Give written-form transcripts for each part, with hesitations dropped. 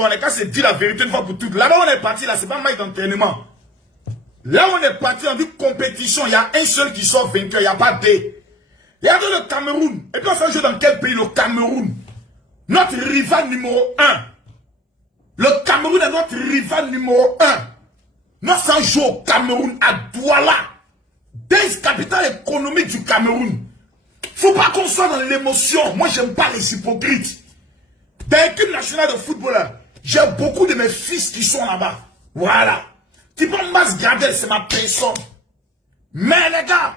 on est qu'à se dire la vérité une fois pour toutes. Là-bas, on est parti, là, c'est pas un match d'entraînement. Là, on est parti en vue compétition. Il y a un seul qui sort vainqueur, il n'y a pas deux. Regardez le Cameroun. Et puis, on fait jouer dans quel pays? Le Cameroun. Notre rival numéro 1. Le Cameroun est notre rival numéro 1. Nous sommes jouer au Cameroun, à Douala. Des capitales économiques du Cameroun. Faut pas qu'on soit dans l'émotion. Moi, j'aime pas les hypocrites. Dans l'équipe nationale de football, j'ai beaucoup de mes fils qui sont là-bas. Voilà. Type Mas Gradel, c'est ma personne. Mais les gars,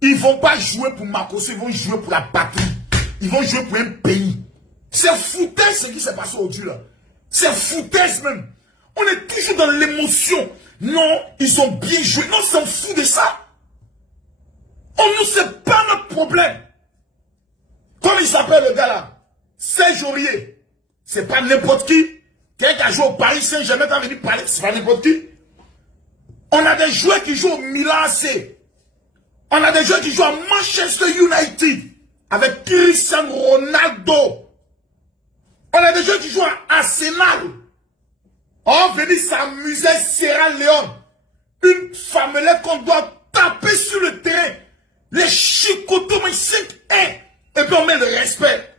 ils vont pas jouer pour Makossi, ils vont jouer pour la patrie. Ils vont jouer pour un pays. C'est foutaise ce qui s'est passé aujourd'hui là. C'est foutaise même. On est toujours dans l'émotion. Non, ils ont bien joué. Non, on s'en fout de ça. On ne sait pas notre problème. Comment il s'appelle le gars là? Serge Aurier. C'est pas n'importe qui. Quelqu'un qui a joué au Paris Saint-Germain, t'as venu parler, c'est pas n'importe qui. On a des joueurs qui jouent au Milan AC. On a des joueurs qui jouent à Manchester United avec Cristiano Ronaldo. On a des joueurs qui jouent à Arsenal. On va venir s'amuser Sierra Leone. Une famelette qu'on doit taper sur le terrain. Les chicotos, mais 5-1. Et puis on met le respect.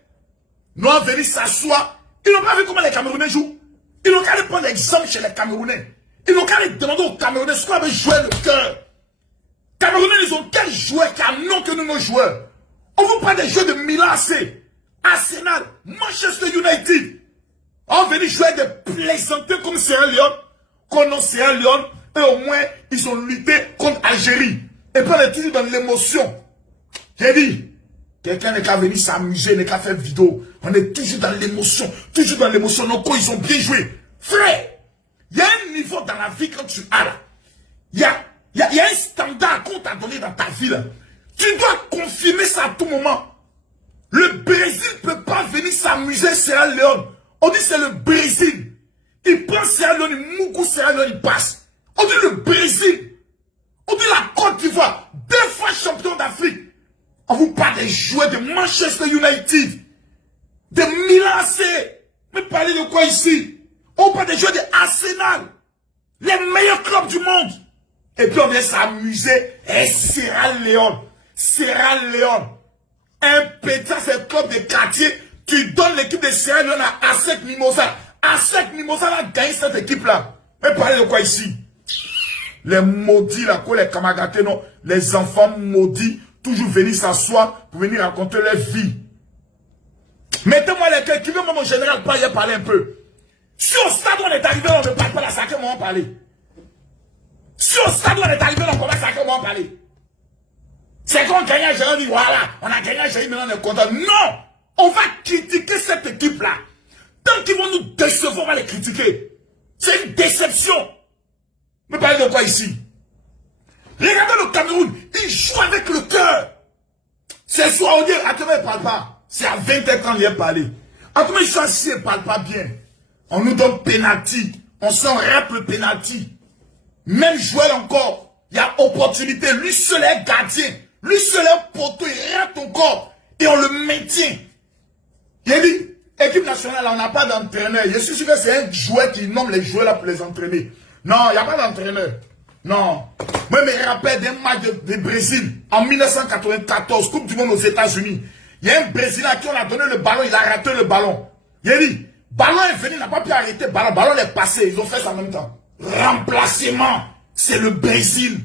Nous on va venir s'asseoir. Ils n'ont pas vu comment les Camerounais jouent. Ils n'ont qu'à aller prendre l'exemple chez les Camerounais. Ils n'ont qu'à aller demander aux Camerounais ce qu'on avait joué le cœur. Camerounais, ils ont quel joueur qui a non que nous, nos joueurs. On vous parle des jeux de Milan AC, Arsenal, Manchester United. On va venir jouer des plaisantés comme Sierra Leone. Qu'on a Sierra Leone, et au moins, ils ont lutté contre Algérie. Et puis on est toujours dans l'émotion. J'ai dit, quelqu'un n'est qu'à venir s'amuser, n'est qu'à faire vidéo. On est toujours dans l'émotion. Toujours dans l'émotion. Nos ils ont bien joué. Frère, il y a un niveau dans la vie quand tu as là. Il y a un standard qu'on t'a donné dans ta vie là. Tu dois confirmer ça à tout moment. Le Brésil ne peut pas venir s'amuser Sierra Leone. On dit c'est le Brésil. Il prend Sierra Leone, il moukou Sierra Leone, il passe. On dit le Brésil. On dit la Côte d'Ivoire. 2 fois champion d'Afrique. On vous parle des joueurs de Manchester United. De Milan AC. Mais parlez de quoi ici? On parle des joueurs de Arsenal. Les meilleurs clubs du monde. Et puis on vient s'amuser. Et Sierra Leone. Sierra Leone. Un pétard, c'est le club de quartier qui donne l'équipe de Sierra Leone à ASEC Mimosa. ASEC Mimosa a gagné cette équipe-là. Mais parlez de quoi ici? Les maudits, là, quoi, les kamagaté, non. Les enfants maudits, toujours venir s'asseoir pour venir raconter leur vie. Mettez-moi les clés. Qui veut, moi, mon général, parler un peu. Si au stade où on est arrivé, on ne parle pas la sacrée, on va parler. Si au stade où on est arrivé, on commence à comment parler. C'est qu'on gagne un général, on dit voilà, on a gagné un général, maintenant on est content. Non! On va critiquer cette équipe-là. Tant qu'ils vont nous décevoir, on va les critiquer. C'est une déception. Mais parlez de quoi ici? Regardez le Cameroun, il joue avec le cœur. C'est soit on dit, attends, il ne parle pas. C'est à 20h quand il est parlé. Attends, il choisit, il ne parle pas bien. On nous donne penalty. On s'en rap le penalty. Même joueur encore, il y a opportunité. Lui seul est gardien. Lui seul est poteau, il rate encore. Et on le maintient. Il a dit, équipe nationale, on n'a pas d'entraîneur. Je suis sûr que c'est un joueur qui nomme les joueurs là pour les entraîner. Non, il n'y a pas d'entraîneur. Non. Moi, je me rappelle d'un match de Brésil en 1994, Coupe du Monde aux États-Unis. Il y a un Brésilien à qui on a donné le ballon, il a raté le ballon. Il a dit, ballon est venu, il n'a pas pu arrêter, ballon est passé. Ils ont fait ça en même temps. Remplacement, c'est le Brésil.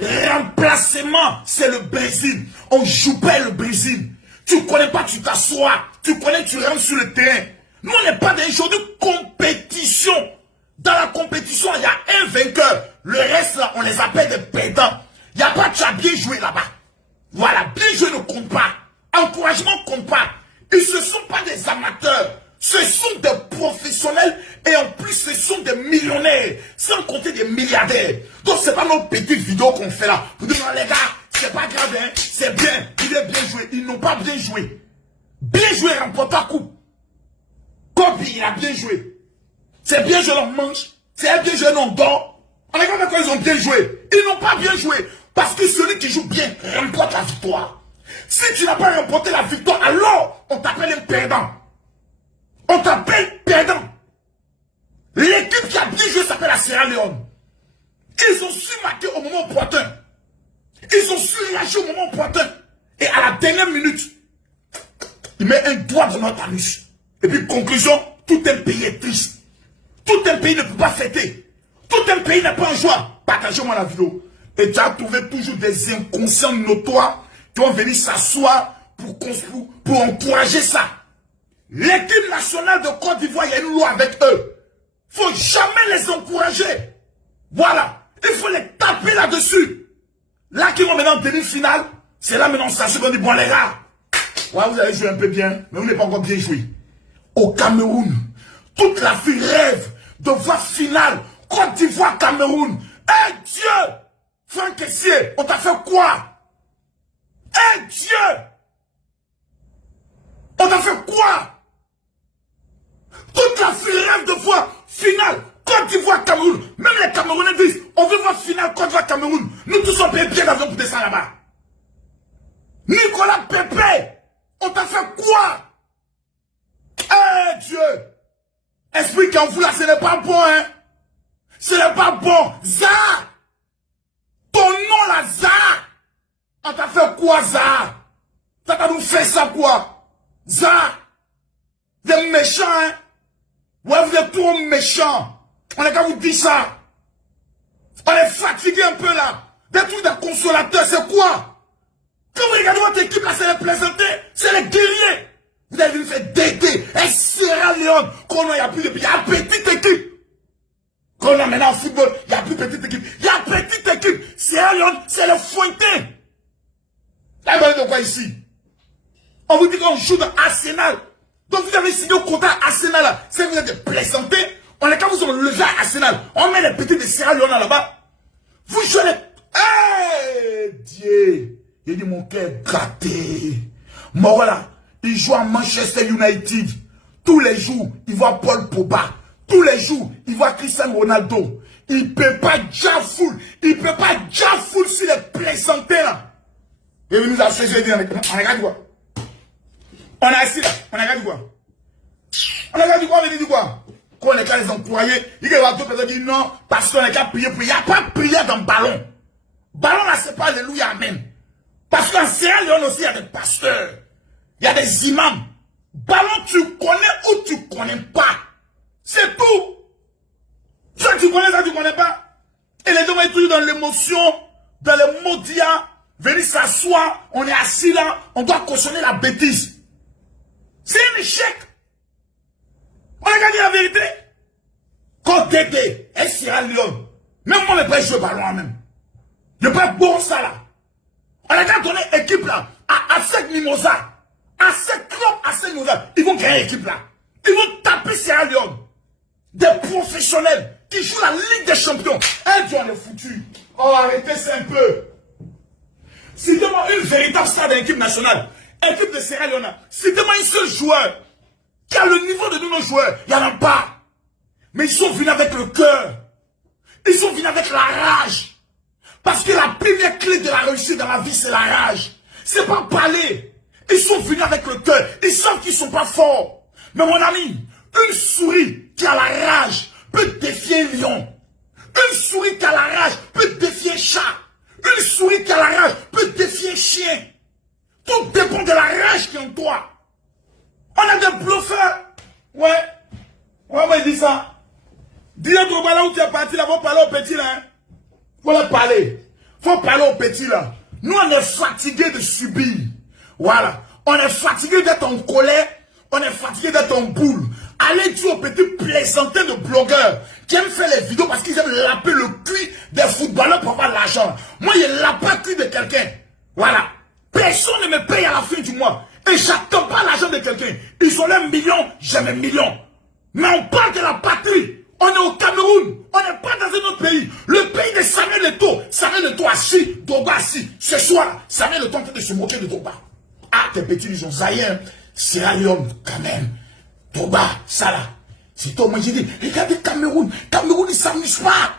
Remplacement, c'est le Brésil. On joue pas le Brésil. Tu connais pas, tu t'assois. Tu connais, tu rentres sur le terrain. Nous, on n'est pas des joueurs de compétition. Dans la compétition, il y a un vainqueur. Le reste, là, on les appelle des perdants. Il n'y a pas, tu as bien joué là-bas. Voilà, bien joué ne compte pas. Encouragement ne compte pas. Ils ne sont pas des amateurs. Ce sont des professionnels et en plus, ce sont des millionnaires. Sans compter des milliardaires. Donc, ce n'est pas nos petites vidéos qu'on fait là. Vous dites, non, les gars, c'est pas grave, hein. C'est bien. Il est bien joué. Ils n'ont pas bien joué. Bien joué, remporte la coupe. Kobe, il a bien joué. C'est bien joué leur manche. C'est bien joué leur dents. On est quand ils ont bien joué. Ils n'ont pas bien joué. Parce que celui qui joue bien remporte la victoire. Si tu n'as pas remporté la victoire, alors on t'appelle un perdant. On t'appelle perdant. dit je s'appelle la Sierra Leone. Ils ont su marquer au moment opportun. Ils ont su réagir au moment opportun. Et à la dernière minute, il met un doigt dans notre anus. Et puis, conclusion, tout un pays est triste. Tout un pays ne peut pas fêter. Tout un pays n'est pas en joie. Partagez-moi la vidéo. Et tu as trouvé toujours des inconscients notoires qui vont venir s'asseoir pour encourager ça. L'équipe nationale de Côte d'Ivoire, il y a une loi avec eux. Il ne faut jamais les encourager. Voilà. Il faut les taper là-dessus. Là, qui vont maintenant en demi-finale, c'est là maintenant, ça se dit, bon les gars, ouais, vous allez jouer un peu bien, mais vous n'avez pas encore bien joué. Au Cameroun, toute la fille rêve de voir finale, Côte d'Ivoire, Cameroun. Eh Dieu! Franck Kessié, on t'a fait quoi? Eh Dieu! On t'a fait quoi? Toute la fille rêve de voir finale, Côte d'Ivoire, Cameroun. Même les Camerounais disent, on veut voir finale, Côte d'Ivoire, Cameroun. Nous tous on paye bien d'avion pour descendre là-bas. Nicolas Pépé, on t'a fait quoi? Eh Dieu! Esprit qu'en vous là, ce n'est pas bon, hein? Ce n'est pas bon. Zaha! Ton nom là, Zaha! On t'a fait quoi, Zaha? T'as nous fait ça quoi? Zaha! Vous êtes méchants, hein? Ouais, vous êtes trop méchants. On est qu'à vous dire ça. On est fatigué un peu là. Des trucs de consolateurs, c'est quoi? Quand vous regardez votre équipe là, c'est les plaisantés, c'est les guerriers. Vous avez vu faire DD, et Sierra Leone, qu'on a, il n'y a plus de pays, il y a une petite équipe. Qu'on a maintenant en football, il n'y a plus de petite équipe. Il y a une petite équipe. Sierra Leone, c'est le fointain. Là, vous avez de quoi ici? On vous dit qu'on joue dans Arsenal. Donc vous avez signé au contrat Arsenal là. Si vous êtes des plaisantés, on est quand vous ont levé à Arsenal. On met les petits de Sierra Leone là-bas. Vous jouez les... Hey, Dieu! Il dit mon cœur gâté. Moi voilà, il joue à Manchester United. Tous les jours, il voit Paul Pogba. Tous les jours, il voit Cristiano Ronaldo. Il ne peut pas Jafoul. Il ne peut pas Jafoul sur les plaisantés là. Et vous nous associez, on regarde quoi? On est assis là, on regarde quoi? On regarde quoi, on dit quoi? Quand on est qu'à les encourager, il y a deux personnes qui disent non, parce qu'on est qu'à prier. Il n'y a pas de prière dans le ballon. Ballon là, c'est pas alléluia, amen. Parce qu'en Sierra Leone aussi, il y a des pasteurs. Il y a des imams. Ballon, tu connais ou tu connais pas. C'est tout. Ça, tu connais, ça, tu connais pas. Et les gens vont être toujours dans l'émotion, dans les maudias, venir s'asseoir, on est assis là, on doit cautionner la bêtise. C'est un échec. On a gagné la vérité. Côte Dédé et Sierra Leone. Même moi, je ne peux pas jouer ballon en même. Je ne peux pas bon ça là. On a qu'à donner équipe là à 5 Mimosa. À 5 clubs, à 5 Mimosa. Ils vont gagner l'équipe là. Ils vont taper Sierra Leone. Des professionnels qui jouent la Ligue des Champions. Un Dieu, on est foutu. Oh, arrêtez ça un peu. Citez-moi une véritable star de l'équipe nationale. Équipe de Sierra Leone. Citez-moi un seul joueur qui a le niveau de nous, nos joueurs. Il n'y en a pas. Mais ils sont venus avec le cœur. Ils sont venus avec la rage. Parce que la première clé de la réussite dans la vie, c'est la rage. C'est pas parler. Ils sont venus avec le cœur. Ils savent qu'ils sont pas forts. Mais mon ami, une souris qui a la rage peut défier un lion. Une souris qui a la rage peut défier un chat. Une souris qui a la rage peut défier un chien. Tout dépend de la rage qui est en toi. On a des bluffeurs. Ouais. Ouais, moi, il dit ça. Dis à ton là où tu es parti là, faut parler au petit là. Hein. Faut leur parler. Faut parler au petit là. Nous, on est fatigués de subir. Voilà. On est fatigué d'être en colère. On est fatigué d'être en boule. Allez dire aux petits plaisantins de blogueurs qui aiment faire les vidéos parce qu'ils aiment laper le cul des footballeurs pour avoir de l'argent. Moi, je lape pas le cul de quelqu'un. Voilà. Personne ne me paye à la fin du mois. Et j'attends pas l'argent de quelqu'un. Ils ont leurs millions, j'ai mes millions. Mais on parle de la patrie. On est au Cameroun. On n'est pas dans un autre pays. Le pays de Samuel Eto'o. Samuel Eto'o assis, Drogba assis. Ce soir, Samuel Eto'o est en train de se moquer de Drogba. Ah, tes petits, ils ont Zaïen. Sierra Leone, quand même. Drogba, ça là. C'est toi, moi j'ai dit, regardez Cameroun. Cameroun, il ne s'amuse pas.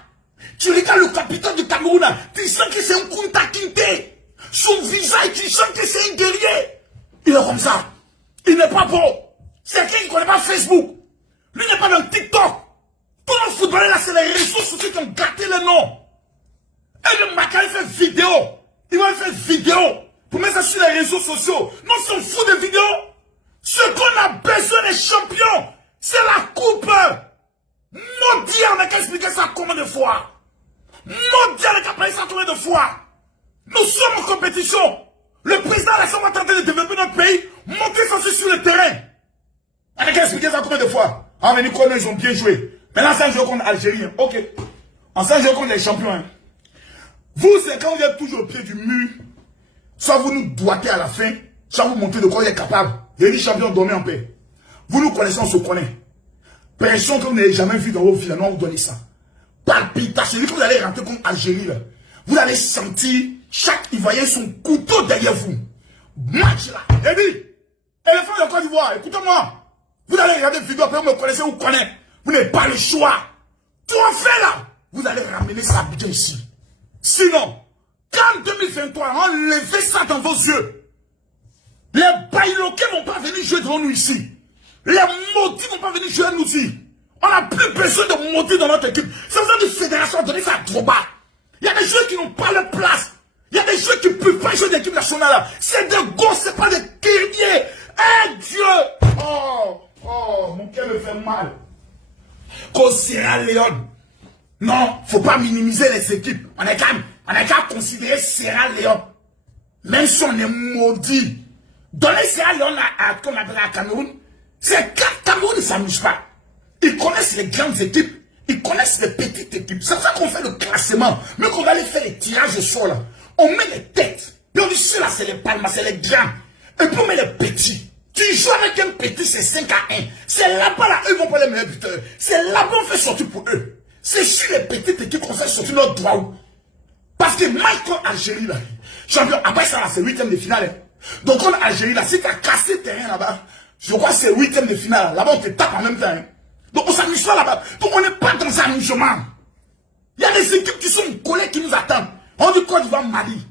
Tu regardes le capitaine du Cameroun, là, tu sens que c'est un Kunta Kinte. Son visage, tu sens que c'est un guerrier. Il est comme ça. Il n'est pas bon. C'est quelqu'un qui ne connaît pas Facebook. Lui n'est pas dans TikTok. Tous nos footballeurs là, c'est les réseaux sociaux qui ont gâté le nom. Et le Maca, il fait vidéo. Il va faire vidéo pour mettre ça sur les réseaux sociaux. Non, on s'en fout de vidéos. Ce qu'on a besoin des champions, c'est la coupe. Maudit, on a qu'à expliquer ça combien de fois. Maudit, on a qu'à parler ça combien de fois. Nous sommes en compétition. Le président de va tenter de développer notre pays, monter ça sur le terrain. On a qu'à expliquer ça combien de fois. Ah, mais Nicolas, ils ont bien joué. Maintenant, c'est un jeu contre l'Algérie. Ok. En c'est un jeu contre les champions. Hein. Vous, c'est quand vous êtes toujours au pied du mur, soit vous nous doitez à la fin, soit vous montrez de quoi vous êtes capable. Et les champions, dormez en paix. Vous nous connaissez, on se connaît. Pression que vous n'avez jamais vu dans vos vies, non, vous donnez ça. Palpitation, quand vous allez rentrer contre l'Algérie, vous allez sentir chaque Ivoirien son couteau derrière vous. Match là. Et dit, éléphant de Côte d'Ivoire, écoutez-moi. Vous allez regarder une vidéo, après vous me connaissez, vous connaissez. Vous n'avez pas le choix. Tout en fait là, vous allez ramener ça bien ici. Sinon, quand 2023, enlevez ça dans vos yeux. Les baïloqués n'ont pas venu jouer devant nous ici. Les maudits n'ont pas venu jouer nous ici. On n'a plus besoin de maudits dans notre équipe. C'est besoin de fédération, donner ça à trop bas. Il y a des joueurs qui n'ont pas leur place. Il y a des joueurs qui ne peuvent pas jouer d'équipe nationale. C'est des gosses, c'est pas des guerriers. Eh Dieu! Oh, mon cœur me fait mal. Qu'au Sierra Leone. Non, faut pas minimiser les équipes. On est qu'à considérer Sierra Leone. Même si on est maudit. Donner Sierra Leone comme on appelle à Cameroun, c'est que Cameroun ne s'amuse pas. Ils connaissent les grandes équipes. Ils connaissent les petites équipes. C'est pour ça qu'on fait le classement. Mais qu'on va aller faire les tirages au sol. On met les têtes. Puis on dit, ceux-là, c'est les palmas, c'est les grands. Et puis on met les petits. Tu joues avec un petit, c'est 5 à 1. C'est là-bas, là, eux vont pas les meilleurs buteurs. C'est là-bas on fait sortir pour eux. C'est sur les petites équipes qu'on fait sortir notre droit. Parce que Michael Algérie, là, champion, après ça, là, c'est 8e de finale. Hein. Donc, en Algérie, là, si tu as cassé le terrain là-bas, je crois que c'est 8e de finale. Là-bas, on te tape en même temps. Hein. Donc, on s'amuse pas là-bas. Donc, on n'est pas dans un amusement. Il y a des équipes qui sont collées, qui nous attendent. On dit Côte d'Ivoire, Mali.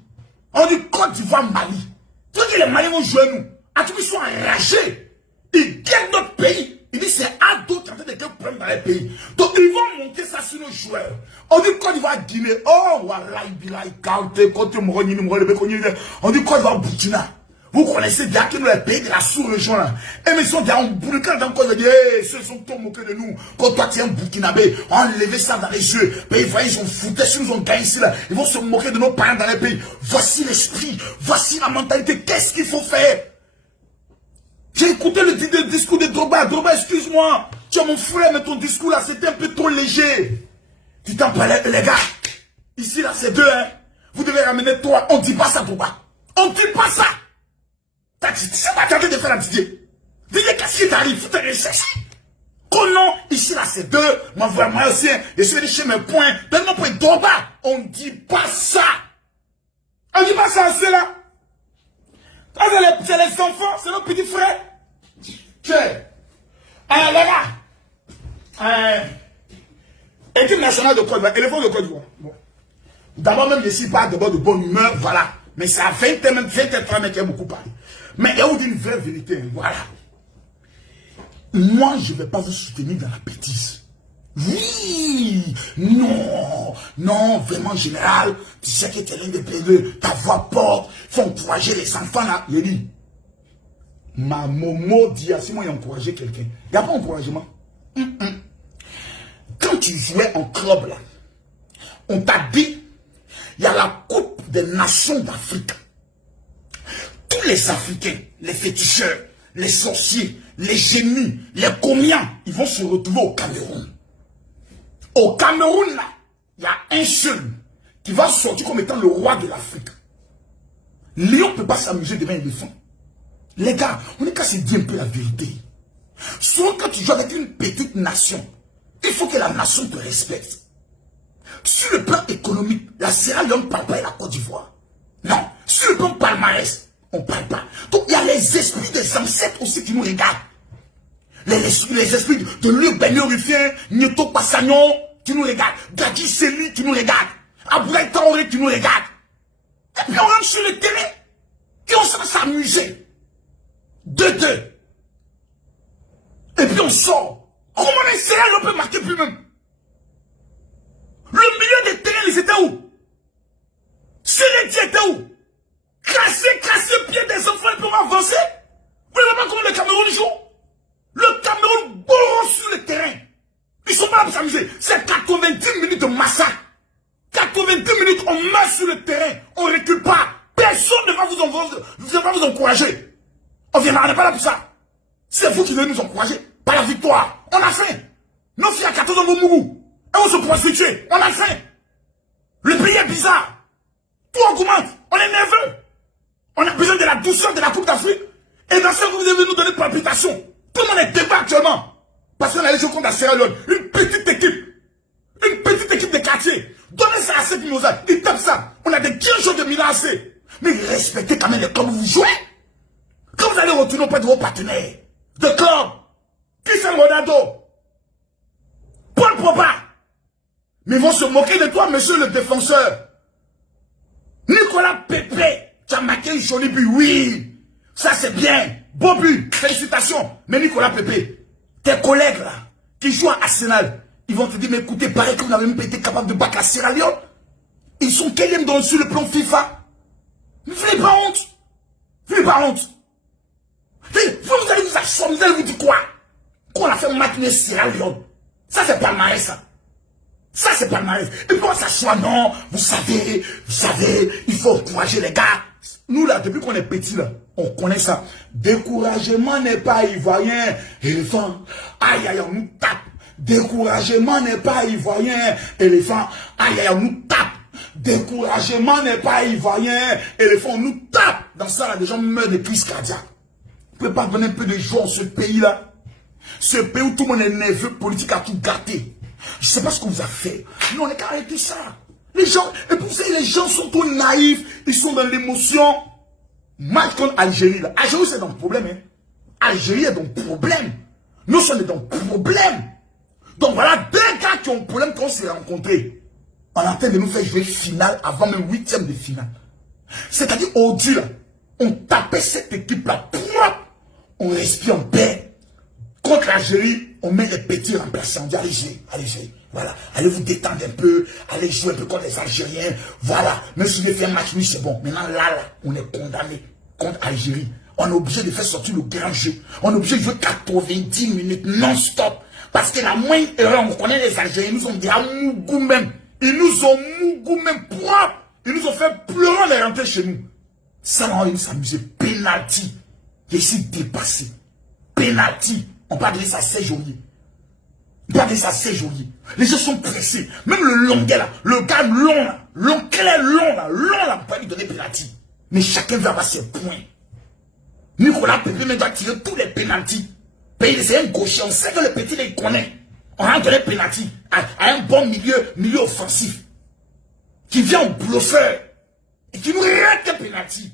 On dit Côte d'Ivoire, Mali. Tu dis que les Maliens vont jouer nous. À tout qu'ils sont enragés. Ils gagnent notre pays. Ils disent c'est à d'autres qui ont fait des problèmes dans les pays. Donc ils vont monter ça sur nos joueurs. On dit Côte d'Ivoire, Guinée. Oh, voilà, on dit Côte d'Ivoire, Burkina. Vous connaissez bien que nous, les pays de la sous-région là. Et mais ils sont déjà en Burkina dans Côte d'Ivoire. Hey, ceux sont trop moqués de nous. Quand toi tu es un Burkinabé, on a enlevé ça dans les yeux. Mais ils voient, ils ont foutu, si nous ont gagné ici là. Ils vont se moquer de nos parents dans les pays. Voici l'esprit. Voici la mentalité. Qu'est-ce qu'il faut faire? J'ai écouté le discours de Drogba. Drogba, excuse-moi. Tu es mon frère, mais ton discours là, c'était un peu trop léger. Tu t'en parlais, les gars. Ici là, c'est deux, hein. Vous devez ramener toi. On dit pas ça, Drogba. On dit pas ça. Tu sais pas tenter de faire la Didier. Didier, qu'est-ce qui t'arrive? Faut te rechercher. Oh non, ici là, c'est deux. Moi, vraiment aussi, je suis allé chez mes points. Donne-moi point Drogba. On dit pas ça. On dit pas ça, c'est là. C'est les enfants, c'est nos petits frères. Tiens. Les gars. Équipe nationale de Côte d'Ivoire. Éléphant de Côte d'Ivoire. Bon. D'abord, même, je ne suis pas d'abord de bonne humeur. Voilà. Mais ça a 23 mecs qui ont beaucoup parlé. Mais il y a une vraie vérité. Voilà. Moi, je ne vais pas vous soutenir dans la bêtise. Oui, non, vraiment général, tu sais que tu es l'un des pays, ta voix porte, il faut encourager les enfants là. Il dit, ma momo dit, si moi j'ai encouragé quelqu'un, il n'y a pas d'encouragement. Quand tu jouais en club là, on t'a dit, il y a la Coupe des Nations d'Afrique. Tous les Africains, les féticheurs, les sorciers, les génies, les comiens, ils vont se retrouver au Cameroun. Au Cameroun, là, il y a un seul qui va sortir comme étant le roi de l'Afrique. Lion ne peut pas s'amuser devant un éléphant. Les gars, on est qu'à se dire un peu la vérité. Souvent, quand tu joues avec une petite nation, il faut que la nation te respecte. Sur le plan économique, la Sierra Leone ne parle pas et la Côte d'Ivoire. Non. Sur le plan palmarès, on ne parle pas. Donc, il y a les esprits des ancêtres aussi qui nous regardent. Les esprits de Luc Benio-Rufien, Nieto Passagnon, qui nous regardent. Gadi Seli, qui nous regarde. Abdoulaye Traoré, qui nous regarde. Et puis on rentre sur le terrain. Et on s'en s'amuser. 2-2. Et puis on sort. Comment les Sierra Leone peut marquer plus même? Le milieu des terrains, ils étaient où? Sérédi était où? Casser pied des enfants pour avancer. Vous ne voyez pas comment le Cameroun joue? Le Cameroun bourre sur le terrain. Ils sont pas là pour s'amuser. C'est 90 minutes de massacre. 90 minutes, on meurt sur le terrain. On ne recule pas. Personne ne va vous encourager. On n'est pas là pour ça. C'est vous qui venez nous encourager. Par la victoire. On a faim. Nos filles à 14 ans vont mourir. Et on se prostitue. On a faim. Le pays est bizarre. Tout augmente. On est nerveux. On a besoin de la douceur de la Coupe d'Afrique. Et dans ce que vous devez nous donner palpitation. Tout le monde est débat actuellement. Parce qu'on a les joué contre la Sierra Leone. Une petite équipe. Une petite équipe de quartier. Donnez ça à cette Mimosa. Ils tapent ça. On a des 15 jours de Milan AC. Mais respectez quand même les clubs où vous jouez. Quand vous allez retourner auprès de vos partenaires. De club. Cristiano Ronaldo. Paul Pogba. Mais ils vont se moquer de toi, monsieur le défenseur. Nicolas Pepe. Tu as marqué une jolie but. Oui. Ça c'est bien. Beau but. Félicitations. Mais Nicolas Pepe. Tes collègues là. Qui jouent à Arsenal. Ils vont te dire, mais écoutez, pareil que vous n'avez même pas été capable de battre la Sierra Leone. Ils sont quatrième sur le plan FIFA. Vous n'avez pas honte. Vous n'avez pas honte. Vous allez vous asseoir, vous allez vous dire quoi? Qu'on a fait match de Sierra Leone. Ça c'est palmarès ça. Ça c'est palmarès. Et puis on s'assoit, non, vous savez, il faut encourager les gars. Nous là, depuis qu'on est petits là, on connaît ça. Découragement n'est pas ivoirien. Éléphant, aïe aïe, on nous tape. Découragement n'est pas ivoirien. Éléphant, aïe aïe, on nous tape. Découragement n'est pas ivoirien. Éléphant, on nous tape. Dans ça là, des gens meurent de crise cardiaque. Vous pouvez pas donner un peu de joie à ce pays là. Ce pays où tout le monde est nerveux, politique a tout gâté. Je sais pas ce qu'on vous a fait. Nous on est qu'à arrêter ça. Les gens, et pour ça, les gens sont trop naïfs. Ils sont dans l'émotion. Match contre Algérie là. Algérie c'est dans le problème. Hein. Algérie est dans le problème. Nous sommes dans le problème. Donc voilà, deux gars qui ont un problème quand on s'est rencontrés. On est en train de nous faire jouer finale avant même 8e de finale. C'est-à-dire, aujourd'hui là, on tapait cette équipe là propre. On respire en paix. Contre l'Algérie, on met les petits remplaçants. On dit allez jouer, allez jouer. Voilà, allez vous détendre un peu, allez jouer un peu contre les Algériens. Voilà, même si vous fait un match, oui, c'est bon. Maintenant, là, on est condamné contre l'Algérie. On est obligé de faire sortir le grand jeu. On est obligé de jouer 90 minutes non-stop. Parce que la moindre erreur, on connaît les Algériens, ils nous ont dit à Mougou même. Ils nous ont Mougou même propre. Ils nous ont fait pleurer les rentrer chez nous. Ça, on va s'amuser. Penalty. J'ai ici dépassé. Penalty. On parle de ça à 16 janvier. On parle de ça à 16 janvier. Les gens sont pressés. Même le longuet là, le gars long là, l'enclair long là, on peut pas lui donner penalty. Mais chacun veut avoir ses points. Nicolas Pepe même doit tirer tous les penalties. C'est un gaucher, on sait que le petit il connaît. On a donné penalty à un bon milieu offensif. Qui vient en bluffeur. Et qui nous rate le penalty.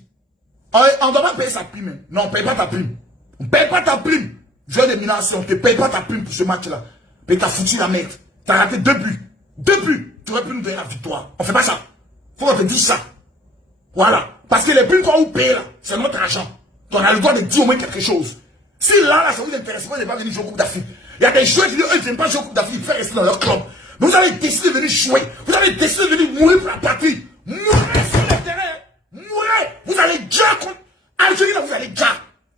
On ne doit pas payer sa prime. Non, on ne paye pas ta prime. On ne paye pas ta prime. Joueur de Milan, on ne te paye pas ta prime pour ce match-là. Mais tu as foutu la merde. Tu as raté 2 buts. 2 buts. Tu aurais pu nous donner la victoire. On ne fait pas ça. Faut qu'on te dise ça. Voilà. Parce que les primes qu'on vous paye là, c'est notre argent. Donc on a le droit de dire au moins quelque chose. Si là, ça vous intéresse pas de ne pas venir jouer au Coupe d'Afrique. Il y a des joueurs qui disent, eux, ils n'aiment pas jouer au Coupe d'Afrique, ils préfèrent rester dans leur club. Mais vous avez décidé de venir jouer. Vous avez décidé de venir mourir pour la patrie. Mourez sur le terrain. Mourez. Vous allez déjà contre Algérie, là, vous allez déjà.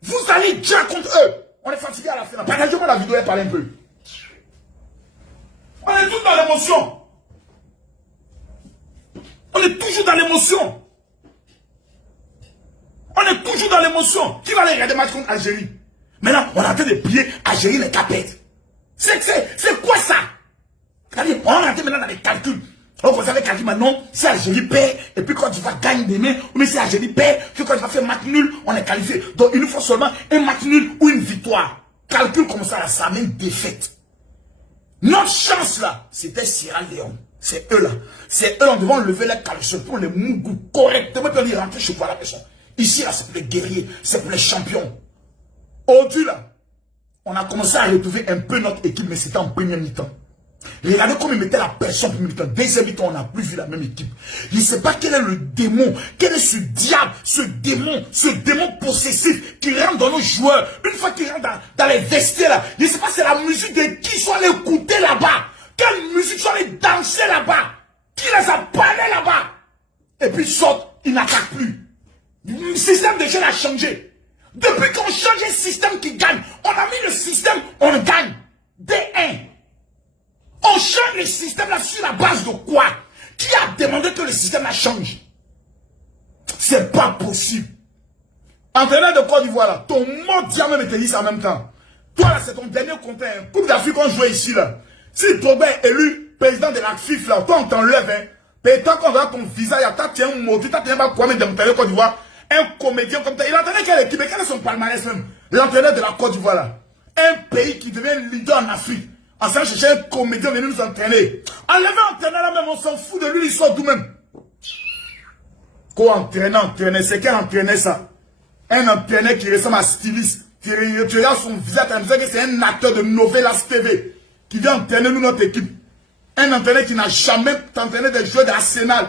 Vous allez déjà contre eux. On est fatigué à la fin. Partagez-moi la vidéo et parlez un peu. On est tous dans l'émotion. On est toujours dans l'émotion. On est toujours dans l'émotion. Qui va aller regarder le match contre Algérie? Maintenant, on est en train de plier Algérie les capettes. C'est quoi ça? On est entré maintenant dans les calculs. Donc vous avez calculé maintenant, si Algérie perd, et puis quand tu vas gagner demain, ou mais si Algérie perd, que quand tu vas faire match nul, on est qualifié. Donc il nous faut seulement un match nul ou une victoire. Calcul comme ça, là, ça même défaite. Notre chance là, c'était Sierra Leone. C'est eux là. C'est eux, on devant lever les calculs pour les mougous correctement, puis on y rentrer chez toi la personne. Ici là, c'est pour les guerriers, c'est pour les champions. Aujourd'hui là, on a commencé à retrouver un peu notre équipe, mais c'était en première mi-temps. Regardez comme ils mettaient la pression en première mi-temps. Deuxième mi-temps, on n'a plus vu la même équipe. Je ne sais pas quel est le démon, quel est ce diable, ce démon possessif qui rentre dans nos joueurs. Une fois qu'il rentre dans les vestiaires là, je ne sais pas c'est la musique de qui sont allés écouter là-bas. Quelle musique sont allés danser là-bas. qui les a balés là-bas. Et puis sortent, ils n'attaquent plus. Le système de jeu a changé. Depuis qu'on change le système qui gagne, on a mis le système, on gagne. D1. On change le système là sur la base de quoi? Qui a demandé que le système là change? C'est pas possible. Entraîneur de Côte d'Ivoire là, ton mot diamant me te dit ça en même temps. Toi là, c'est ton dernier compte. Hein. Coupe d'Afrique qu'on jouait ici là. Si Drogba est élu président de la FIFA là, toi on t'enlève. Hein. Mais tant qu'on voit ton visage, t'as tiens un mot, t'as tiens pas quoi mettre de Côte d'Ivoire. Un comédien comme ça. Il entraînait quelle équipe? Quel est son palmarès même? L'entraîneur de la Côte d'Ivoire là. Un pays qui devient leader en Afrique. En train de chercher un comédien venu nous entraîner. Enlever l'entraîneur là même, on s'en fout de lui, il sort d'où même. Quoi entraîner, c'est quel entraîneur ça? Un entraîneur qui ressemble à styliste. Tu regardes son visage, tu as l'impression que c'est un acteur de Novelas TV. Qui vient entraîner nous notre équipe. Un entraîneur qui n'a jamais entraîné des joueurs d'Arsenal.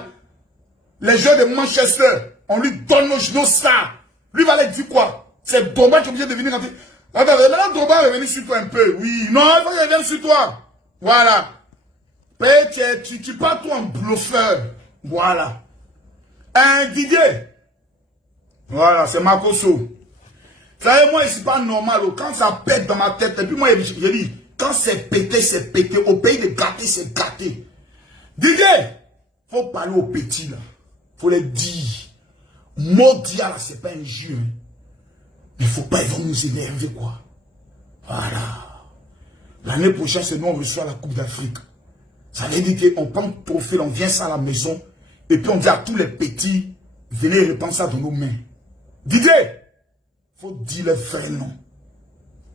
Les joueurs de Manchester. On lui donne nos stars. Lui va aller dire quoi? C'est Drogba qui est obligé de venir rentrer. Attends, maintenant Drogba va revenir sur toi un peu. Oui, non, il faut qu'il revienne sur toi. Voilà. Tu parles toi en bluffeur. Voilà. Un Didier. Voilà, c'est Makoso. Vous savez, moi, c'est pas normal. Quand ça pète dans ma tête, et puis moi, je dis, quand c'est pété, c'est pété. Au pays de gâté, c'est gâté. Didier, faut parler aux petits, là. Faut les dire. Mordia, là, c'est pas un jeu. Hein. Mais faut pas, ils vont nous énerver, quoi. Voilà. L'année prochaine, c'est nous, on reçoit la Coupe d'Afrique. Ça veut dire qu'on prend le trophée, on vient ça à la maison, et puis on dit à tous les petits, venez répandre ça dans nos mains. Didier, faut dire le vrai nom.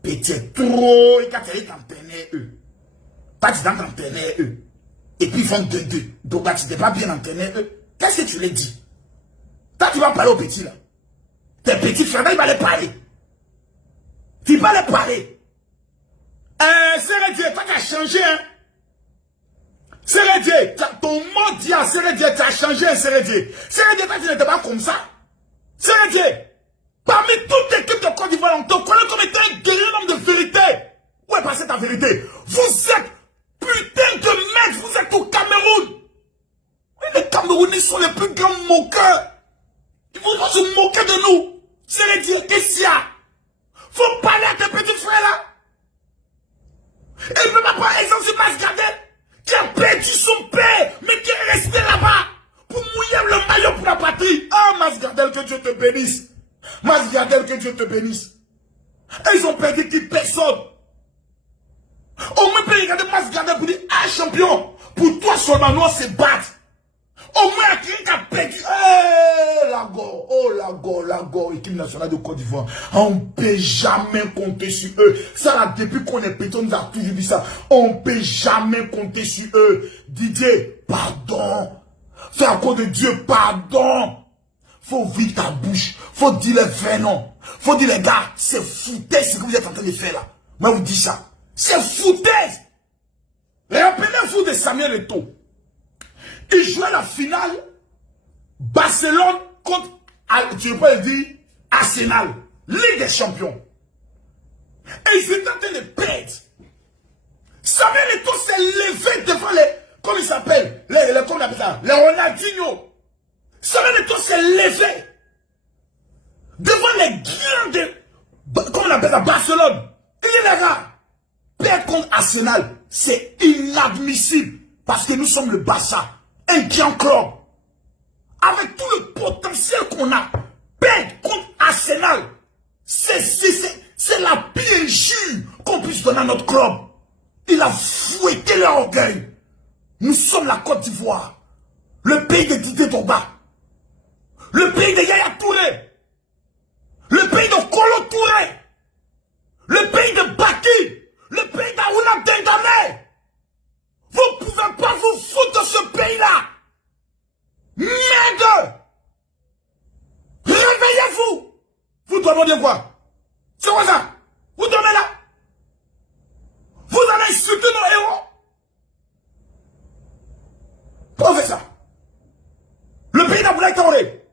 Petit trop, il a entraîné eux. Pas tu t'as entraîné eux. Et puis ils font 2-2. Donc tu t'es pas bien entraîné eux. Qu'est-ce que tu les dis? Toi, tu vas parler aux petits là. Tes petits frères, il va les parler. Tu vas les parler. Sérédier, toi qui as changé, hein. Sérédier, ton mot dit à Sérédier, tu as changé, hein, Sérédier. Sérédier, toi, tu n'étais pas comme ça. Sérédier, parmi toute l'équipe de Côte d'Ivoire, on te connaît comme étant un guerrier homme de vérité. Où est passée ta vérité? Vous êtes putain de mec, vous êtes au Cameroun. Les Camerounais sont les plus grands moqueurs. Ils vont se moquer de nous. Sérédier, qu'est-ce qu'il y a? Faut parler à tes petits frères là. Et ne peut pas prendre exemple sur Masgardel, qui a perdu son père, mais qui est resté là-bas pour mouiller le maillot pour la patrie. Ah, Masgardel, que Dieu te bénisse. Masgardel, que Dieu te bénisse. Et ils ont perdu qui? Personne. Au moins, peut regarder Masgardel pour dire, ah, champion, pour toi seulement, nous, on se bat. Au moins, quelqu'un qui a perdu. Lago, équipe nationale de Côte d'Ivoire. On ne peut jamais compter sur eux. Ça, là, depuis qu'on est petit, on nous a toujours dit ça. On ne peut jamais compter sur eux. Didier, pardon. C'est à cause de Dieu, pardon. Faut ouvrir ta bouche. Faut dire les vrais noms. Faut dire, les gars, c'est foutaise ce que vous êtes en train de faire là. Moi, je vous dis ça. C'est foutaise. Rappelez-vous de Samuel Eto'o. Il jouait la finale Barcelone contre, tu peux le dire, Arsenal, Ligue des Champions. Et ils étaient en train de perdre. Samuel Eto'o s'est levé devant les, comment il s'appelle, comment on appelle ça, les Ronaldinho. Samuel Eto'o s'est levé devant les grands de, comment on appelle ça, Barcelone. Il dit, les gars, perdre contre Arsenal, c'est inadmissible parce que nous sommes le Barça. Un grand club, avec tout le potentiel qu'on a, perdre contre Arsenal, c'est la pire injure qu'on puisse donner à notre club. Il a fouetté leur orgueil. Nous sommes la Côte d'Ivoire, le pays de Didier Drogba, le pays de Yaya Touré, le pays de Kolo Touré, le pays de Baki, le pays d'Aouna Dendamé. Vous ne pouvez pas vous foutre de ce pays-là. Merde. Réveillez-vous. Vous dormez dire quoi? C'est quoi ça? Vous dormez là? Vous allez insulter nos héros? Pourquoi fait ça? Le pays d'Abdoulaye Traoré,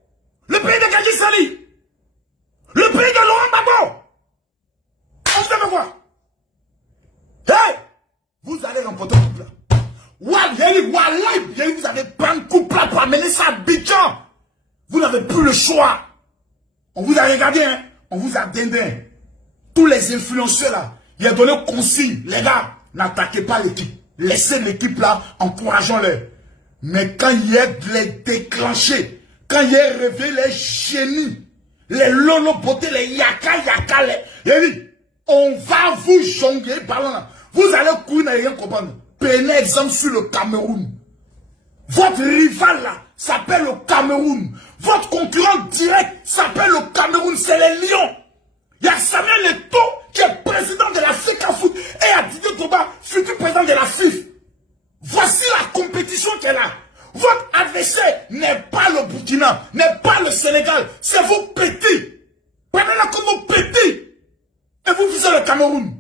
le pays de Kandji Sali, le pays de Laurent Gbagbo. On fait quoi? Hey! Vous allez remporter le couple là. Wallah, vous allez prendre coup plat pour amener ça à Abidjan. Vous n'avez plus le choix. On vous a regardé, hein? On vous a dindé. Tous les influenceurs là, il a donné consigne. Les gars, n'attaquez pas l'équipe. Laissez l'équipe là, encourageons-les. Mais quand il est les déclenchés, quand il est réveillé les génies, les lolo beauté, les yaka, on va vous jongler ballon là. Vous allez courir et rien comprendre. Prenez exemple sur le Cameroun. Votre rival là s'appelle le Cameroun. Votre concurrent direct s'appelle le Cameroun. C'est les Lions. Il y a Samuel Eto'o qui est président de l'Africa Foot et à Didier Drogba, futur président de la FIFA. Voici la compétition qu'elle a. Votre adversaire n'est pas le Burkina, n'est pas le Sénégal, c'est vos petits. Prenez-le comme vos petits. Et vous visez le Cameroun.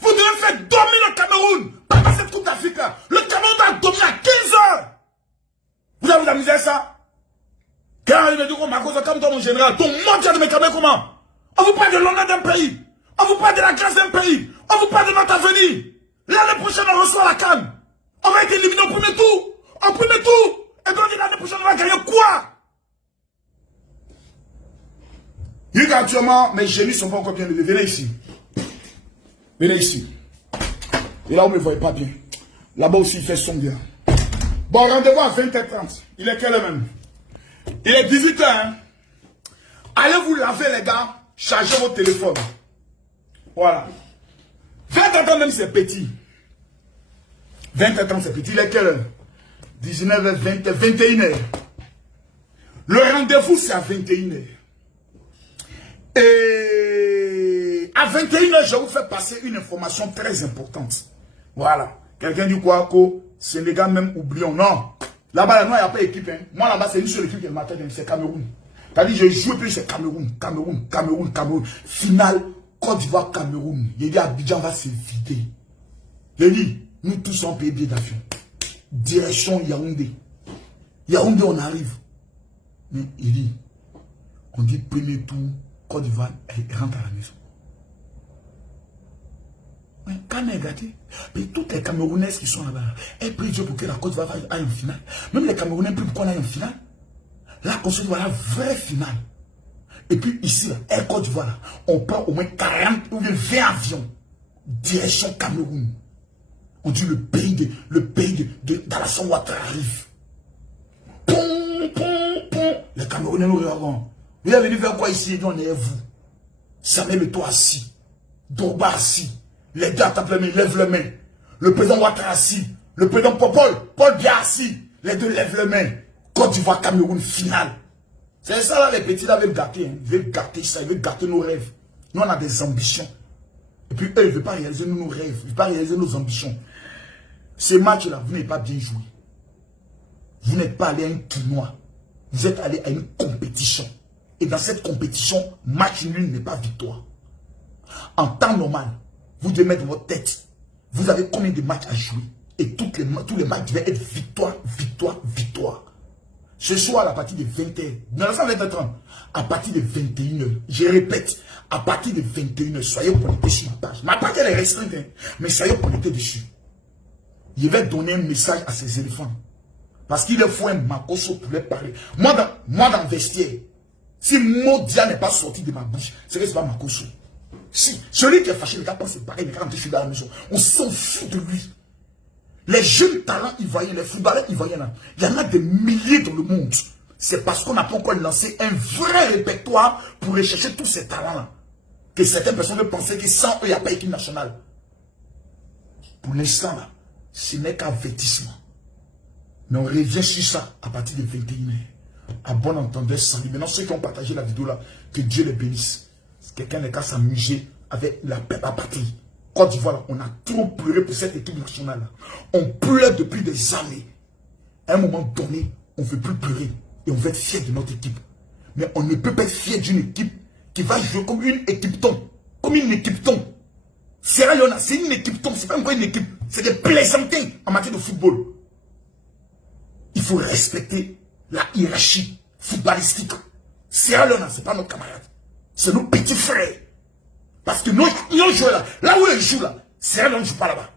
Vous devez faire dormir le Cameroun. Pendant cette Coupe d'Afrique là, le Cameroun va dormir à 15 heures. Vous allez vous amuser à ça? Quand il me dit comme toi mon général, ton mondial de mes caméras comment? On vous parle de l'honneur d'un pays. On vous parle de la grâce d'un pays. On vous parle de notre avenir. L'année prochaine, on reçoit la CAN. On va être éliminé au premier tour. Au premier tour. Et donc l'année prochaine, on va gagner quoi? Actuellement, mes génies ne sont pas encore bien levés. Venez ici. Venez ici. Et là, vous ne me voyez pas bien. Là-bas aussi, il fait son bien. Bon, rendez-vous à 20h30. Il est quelle heure même? Il est 18h. Hein? Allez vous laver, les gars. Chargez votre téléphone. Voilà. 20h30 même, c'est petit. 20h30, c'est petit. Il est quelle heure? 19h, 20h, 21h. Le rendez-vous, c'est à 21h. Et à 21h, je vous fais passer une information très importante. Voilà. Quelqu'un dit quoi, qu'au Sénégal même, oublions. Non. Là-bas, il n'y a pas d'équipe. Hein. Moi, là-bas, c'est une seule équipe qui m'attend, c'est Cameroun. C'est-à-dire, j'ai joué plus, c'est Cameroun. Finale, Côte d'Ivoire, Cameroun. Il dit, Abidjan va se vider. Il dit, nous tous on paye billet d'avion. Direction Yaoundé. Yaoundé, on arrive. Mais il dit, on dit premier tour, Côte d'Ivoire, elle rentre à la maison. Mais quand elle est gâtée, mais toutes les Camerounaises qui sont là-bas, elles prient Dieu pour que la Côte d'Ivoire aille en finale. Même les Camerounais prient pour qu'on aille en finale. Là, on se dit, voilà, vraie finale. Et puis ici, là, Côte d'Ivoire, là, on prend au moins 40 ou 20 avions. Direction Cameroun. On dit le pays de Dalassane Ouattara arrive. Les Camerounais nous regardent. Vous avez venu faire quoi ici? On est vous. Samuel Eto'o assis. Drogba assis. Les gars tapent les mains, lèvent les mains. Le président Ouattara assis. Le président Paul Biya assis. Les deux lèvent les mains. Côte d'Ivoire, Cameroun, finale. C'est ça là, les petits là veulent gâter. Hein. Ils veulent gâter ça, ils veulent gâter nos rêves. Nous, on a des ambitions. Et puis eux, ils ne veulent pas réaliser nos rêves. Ils ne veulent pas réaliser nos ambitions. Ces matchs-là, vous n'avez pas bien joué. Vous n'êtes pas allé à un tournoi. Vous êtes allé à une compétition. Et dans cette compétition, match nul n'est pas victoire. En temps normal, vous devez mettre dans votre tête. Vous avez combien de matchs à jouer? Et tous les matchs devaient être victoire, victoire, victoire. Ce soir, à partir de 20h, 19h30, à partir de 21h, je répète, à partir de 21h, soyez connectés sur ma page. Ma page, elle est restreinte, hein, mais soyez connectés dessus. Je vais donner un message à ces éléphants. Parce qu'il faut un Makosso pour les parler. Moi, dans le vestiaire, si Modia n'est pas sorti de ma bouche, c'est que ce n'est pas Makosso. Si, celui qui est fâché, le gars pense c'est pareil, mais quand je suis dans la maison, on s'en fout de lui. Les jeunes talents ivoiriens, les footballeurs ivoiriens, là, il y en a des milliers dans le monde. C'est parce qu'on n'a pas encore lancé un vrai répertoire pour rechercher tous ces talents-là. Que certaines personnes veulent penser que sans eux, il n'y a pas d'équipe nationale. Pour l'instant, là, ce n'est qu'un avertissement. Mais on revient sur ça à partir de 21h. À bon entendeur, salut. Maintenant, ceux qui ont partagé la vidéo là, que Dieu les bénisse. Quelqu'un n'est qu'à s'amuser avec la paix à patrie. Côte d'Ivoire, on a trop pleuré pour cette équipe nationale. On pleure depuis des années. À un moment donné, on ne veut plus pleurer. Et on veut être fier de notre équipe. Mais on ne peut pas être fier d'une équipe qui va jouer comme une équipe ton. Comme une équipe ton. Sierra Leone, c'est une équipe ton. C'est pas encore une équipe. C'est des plaisantins en matière de football. Il faut respecter la hiérarchie footballistique. Sierra Leone, ce n'est pas notre camarade. C'est nos petits frères. Parce que nous jouons là. Là où ils jouent là, Sierra Leone ne joue pas là-bas.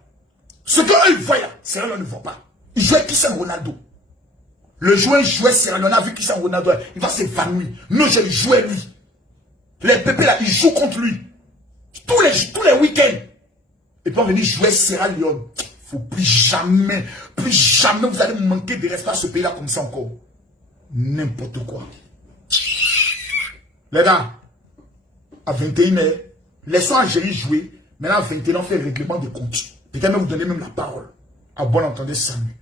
Ce qu'eux ils voient là, Sierra Leone ne voit pas. Il jouait Cristiano Ronaldo. Le joueur jouait Sierra Leone, on a vu Cristiano Ronaldo, il va s'évanouir. Non, je jouais lui. Les pépés là, ils jouent contre lui. Tous les week-ends. Et puis on venir jouer Sierra Leone. Faut plus jamais vous allez manquer de respect à ce pays là comme ça encore. N'importe quoi. Les gars, à 21h, laissons Algérie jouer. Maintenant à 21h, on fait le règlement de compte. Peut-être même vous donner même la parole. À bon entendeur Samuel.